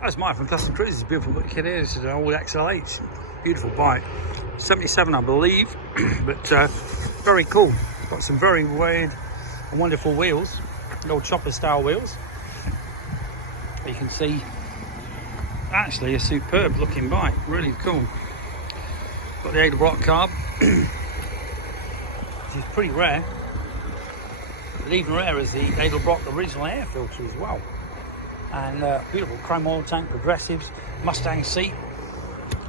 That's Mike from Custom Cruises. Beautiful look here. This is an old XLH. Beautiful bike. 77, I believe, but very cool. Got some very weird and wonderful wheels, old chopper style wheels. You can see, actually a superb looking bike. Really cool. Got the Edelbrock carb, which is pretty rare. But even rarer is the Edelbrock original air filter as well. And beautiful chrome oil tank, progressives, Mustang seat.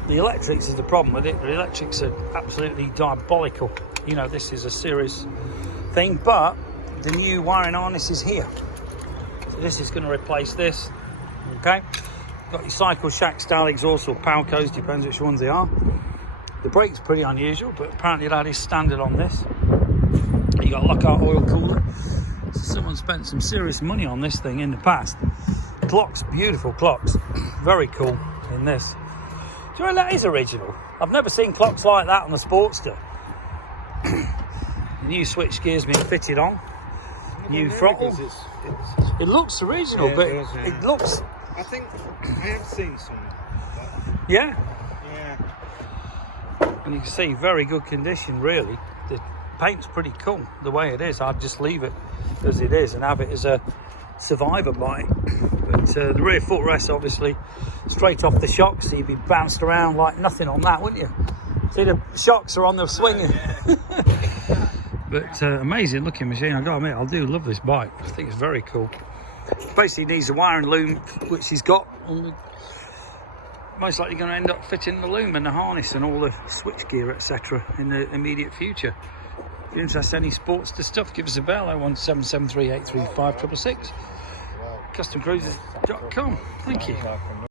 The electrics is the problem with it. The electrics are absolutely diabolical. You know, this is a serious thing, but the new wiring harness is here. So this is going to replace this. Okay. Got your Cycle Shack style exhaust or power codes, depends which ones they are. The brake's pretty unusual, but apparently that is standard on this. You got a Lockhart oil cooler. So someone spent some serious money on this thing in the past. Clocks, beautiful clocks, very cool in this. Do you know that is original? I've never seen clocks like that on the Sportster. The new switch gears being fitted on. New throttle. It looks original, but it looks. I think I have seen some. Yeah. Yeah. And you can see very good condition, really. The paint's pretty cool the way it is. I'd just leave it as it is and have it as a survivor bike. But the rear footrest, obviously, straight off the shocks, so you'd be bounced around like nothing on that, wouldn't you? See, the shocks are on the swing. But amazing looking machine. I gotta admit, I do love this bike. I think it's very cool. Basically needs the wire and loom, which he's got. Most likely going to end up fitting the loom and the harness and all the switch gear, etc. in the immediate future. If you're interested in any Sportster stuff, give us a bell. 01773 835 666. CustomCruises.com. Thank you.